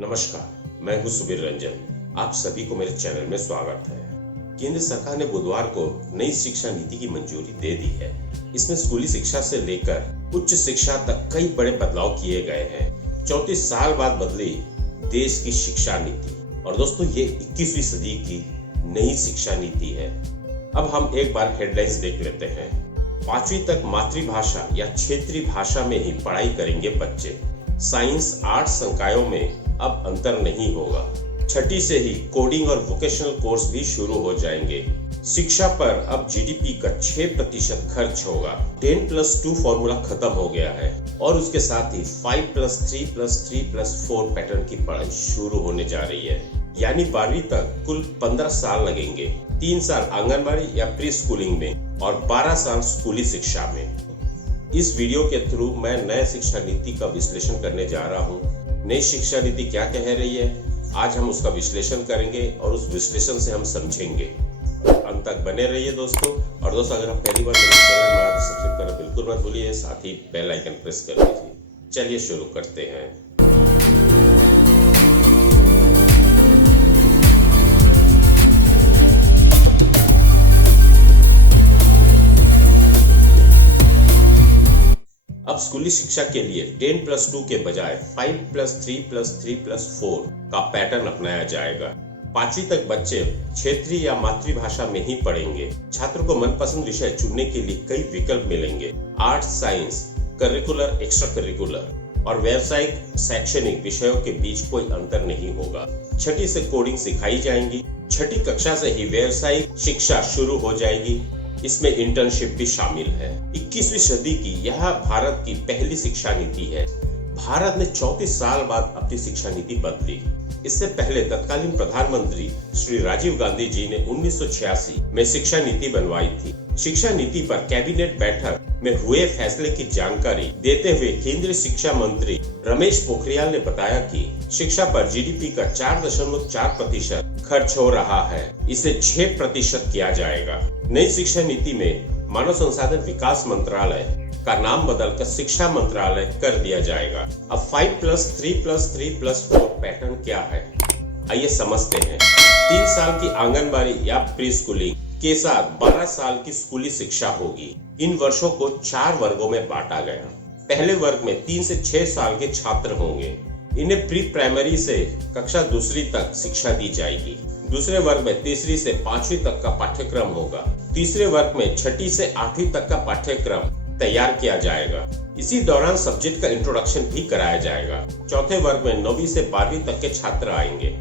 नमस्कार, मैं हूं सुबीर रंजन। आप सभी को मेरे चैनल में स्वागत है। केंद्र सरकार ने बुधवार को नई शिक्षा नीति की मंजूरी दे दी है। इसमें स्कूली शिक्षा से लेकर उच्च शिक्षा तक कई बड़े बदलाव किए गए हैं। 34 साल बाद बदली देश की शिक्षा नीति। और दोस्तों, ये 21वीं सदी की नई शिक्षा नीति है। अब हम एक बार हेडलाइंस देख लेते हैं। 5वीं तक मातृभाषा या क्षेत्रीय भाषा में ही पढ़ाई करेंगे बच्चे। साइंस, आर्ट्स संकायों में अब अंतर नहीं होगा। 6ठी से ही कोडिंग और वोकेशनल कोर्स भी शुरू हो जाएंगे। शिक्षा पर अब जीडीपी का 6% खर्च होगा। 10+2 फॉर्मूला खत्म हो गया है और उसके साथ ही 5+3+3+4 पैटर्न की पढ़ाई शुरू होने जा रही है। यानी 12वीं तक कुल 15 साल लगेंगे। 3 साल आंगनबाड़ी या प्री स्कूलिंग में और 12 साल स्कूली शिक्षा में। इस वीडियो के थ्रू मैं नए शिक्षा नीति का विश्लेषण करने जा रहा हूँ। नई शिक्षा नीति क्या कह रही है, आज हम उसका विश्लेषण करेंगे और उस विश्लेषण से हम समझेंगे। अंत तक बने रहिए दोस्तों। और दोस्तों, अगर आप पहली बार मेरे चैनल में तो सब्सक्राइब करना बिल्कुल मत भूलिए, साथ ही बेल आइकन प्रेस कर लीजिए। चलिए शुरू करते हैं। अब स्कूली शिक्षा के लिए 10+2 के बजाय 5+3+3+4 का पैटर्न अपनाया जाएगा। 5वीं तक बच्चे क्षेत्रीय या मातृभाषा में ही पढ़ेंगे। छात्रों को मनपसंद विषय चुनने के लिए कई विकल्प मिलेंगे। Arts, science, curricular, extra curricular और व्यावसायिक शैक्षणिक विषयों के बीच कोई अंतर नहीं होगा। 6ठी से कोडिंग सिखाई जाएंगी। 6ठी कक्षा से ही व्यावसायिक शिक्षा शुरू हो जाएगी। इसमें इंटर्नशिप भी शामिल है। 21वीं सदी की यह भारत की पहली शिक्षा नीति है। भारत ने 34 साल बाद अपनी शिक्षा नीति बदली। इससे पहले तत्कालीन प्रधानमंत्री श्री राजीव गांधी जी ने 1986 में शिक्षा नीति बनवाई थी। शिक्षा नीति पर कैबिनेट बैठक में हुए फैसले की जानकारी देते हुए केंद्रीय शिक्षा मंत्री रमेश पोखरियाल ने बताया कि शिक्षा पर जीडीपी का 4.4% खर्च हो रहा है। इसे 6% किया जाएगा। नई शिक्षा नीति में मानव संसाधन विकास मंत्रालय का नाम बदलकर शिक्षा मंत्रालय कर दिया जाएगा। अब 5+3+3+4 पैटर्न क्या है, आइए समझते हैं। 3 साल की आंगनबाड़ी या प्री स्कूलिंग के साथ 12 साल की स्कूली शिक्षा होगी। इन वर्षों को 4 वर्गों में बांटा गया। पहले वर्ग में 3 से 6 साल के छात्र होंगे। इन्हें प्री प्राइमरी से कक्षा 2री तक शिक्षा दी जाएगी। दूसरे वर्ग में 3री से 5वीं तक का पाठ्यक्रम होगा। तीसरे वर्ग में 6ठी से 8वीं तक का पाठ्यक्रम तैयार किया जाएगा। इसी दौरान सब्जेक्ट का इंट्रोडक्शन भी कराया जाएगा। चौथे वर्ग में 9वीं से 12वीं तक के छात्र आएंगे।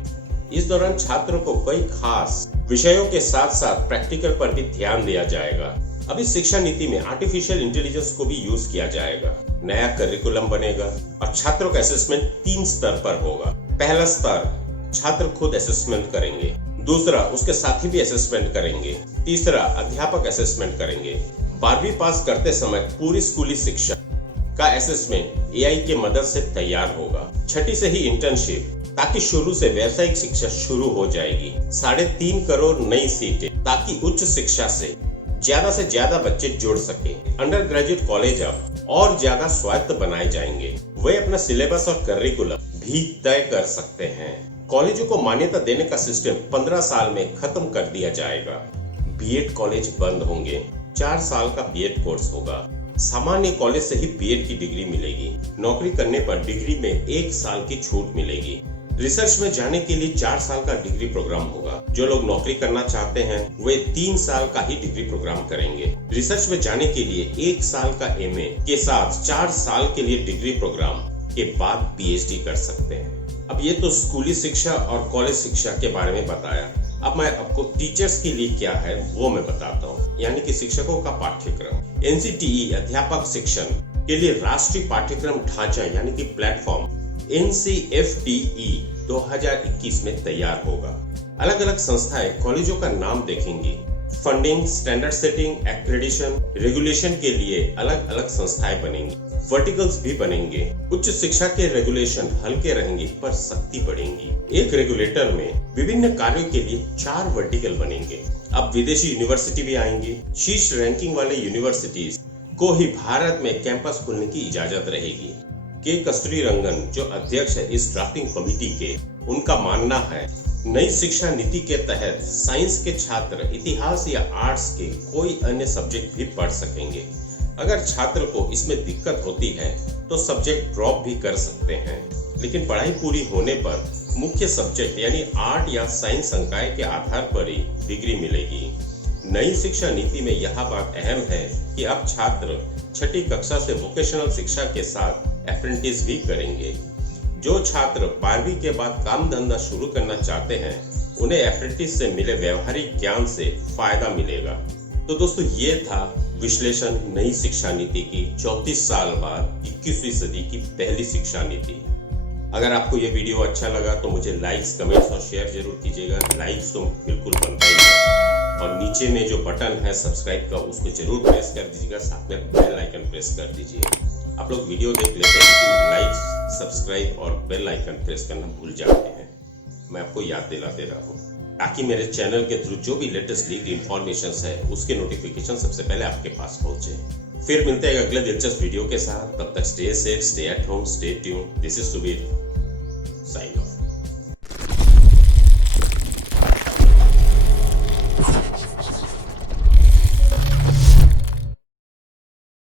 इस दौरान छात्रों को कई खास विषयों के साथ साथ प्रैक्टिकल पर भी ध्यान दिया जाएगा। अब इस शिक्षा नीति में आर्टिफिशियल इंटेलिजेंस को भी यूज किया जाएगा। नया करिकुलम बनेगा और छात्रों का असेसमेंट 3 स्तर पर होगा। पहला स्तर छात्र खुद असेसमेंट करेंगे। दूसरा, उसके साथी भी असेसमेंट करेंगे। तीसरा, अध्यापक असेसमेंट करेंगे। 12वीं पास करते समय पूरी स्कूली शिक्षा का असेसमेंट एआई के मदद से तैयार होगा। 6ठी से ही इंटर्नशिप, ताकि शुरू से व्यावसायिक शिक्षा शुरू हो जाएगी। 3.5 करोड़ नई सीटें, ताकि उच्च शिक्षा से ज्यादा बच्चे जुड़ सके। अंडर ग्रेजुएट कॉलेज अब और ज्यादा स्वायत्त बनाए जाएंगे। वे अपना सिलेबस और करिकुलम भी तय कर सकते हैं। कॉलेजों को मान्यता देने का सिस्टम 15 साल में खत्म कर दिया जाएगा। बीएड कॉलेज बंद होंगे। 4 साल का बीएड कोर्स होगा। सामान्य कॉलेज से ही बीएड की डिग्री मिलेगी। नौकरी करने पर डिग्री में 1 साल की छूट मिलेगी। रिसर्च में जाने के लिए 4 साल का डिग्री प्रोग्राम होगा। जो लोग नौकरी करना चाहते हैं वे 3 साल का ही डिग्री प्रोग्राम करेंगे। रिसर्च में जाने के लिए 1 साल का एमए के साथ 4 साल के लिए डिग्री प्रोग्राम के बाद पीएचडी कर सकते हैं। अब ये तो स्कूली शिक्षा और कॉलेज शिक्षा के बारे में बताया। अब मैं आपको टीचर्स के लिए क्या है वो मैं बताता हूँ, यानी कि शिक्षकों का पाठ्यक्रम। एनसीटीई अध्यापक शिक्षण के लिए राष्ट्रीय पाठ्यक्रम ढांचा यानी कि प्लेटफॉर्म NCFTE 2021 में तैयार होगा। अलग अलग संस्थाएं कॉलेजों का नाम देखेंगी। Funding, standard setting, accreditation, regulation के लिए अलग अलग संस्थाएं बनेंगी। वर्टिकल्स भी बनेंगे। उच्च शिक्षा के रेगुलेशन हल्के रहेंगे पर सख्ती बढ़ेंगी। एक रेगुलेटर में विभिन्न कार्यों के लिए 4 वर्टिकल बनेंगे। अब विदेशी यूनिवर्सिटी भी आएंगी। शीर्ष रैंकिंग वाले यूनिवर्सिटीज को ही भारत में कैंपस खोलने की इजाजत रहेगी। के कस्तूरीरंगन जो अध्यक्ष है इस ड्राफ्टिंग कमेटी के, उनका मानना है नई शिक्षा नीति के तहत साइंस के छात्र इतिहास या आर्ट्स के कोई अन्य सब्जेक्ट भी पढ़ सकेंगे। अगर छात्र को इसमें दिक्कत होती है तो सब्जेक्ट ड्रॉप भी कर सकते हैं, लेकिन पढ़ाई पूरी होने पर मुख्य सब्जेक्ट यानी आर्ट या साइंस संकाय के आधार पर ही डिग्री मिलेगी। नई शिक्षा नीति में यह बात अहम है कि अब छात्र छठी कक्षा से वोकेशनल शिक्षा के साथ अप्रेंटिस भी करेंगे। जो छात्र 12वीं के बाद काम धंधा शुरू करना चाहते हैं उन्हें अप्रेंटिस से मिले व्यवहारिक ज्ञान से फायदा मिलेगा। तो दोस्तों, ये था विश्लेषण नई शिक्षा नीति की 34 साल बाद 21वीं सदी की पहली शिक्षा नीति। अगर आपको ये वीडियो अच्छा लगा तो मुझे लाइक्स, कमेंट्स और शेयर जरूर कीजिएगा। लाइक्स तो बिल्कुल बनता ही है, और नीचे में जो बटन है सब्सक्राइब का उसको जरूर प्रेस कर दीजिएगा, साथ में बेल आइकन प्रेस कर दीजिए। आप लोग वीडियो देख लेते हैं लेकिन लाइक, सब्सक्राइब और बेल आइकन प्रेस करना भूल जाते हैं। मैं आपको याद दिलाते रहा हूँ ताकि मेरे चैनल के थ्रू जो भी लेटेस्ट लीग इन्फॉर्मेशन है उसके नोटिफिकेशन सबसे पहले आपके पास पहुंचे। फिर मिलते हैं अगले दिलचस्प वीडियो के साथ। तब तक stay safe, stay at home, stay tuned. This is Subir.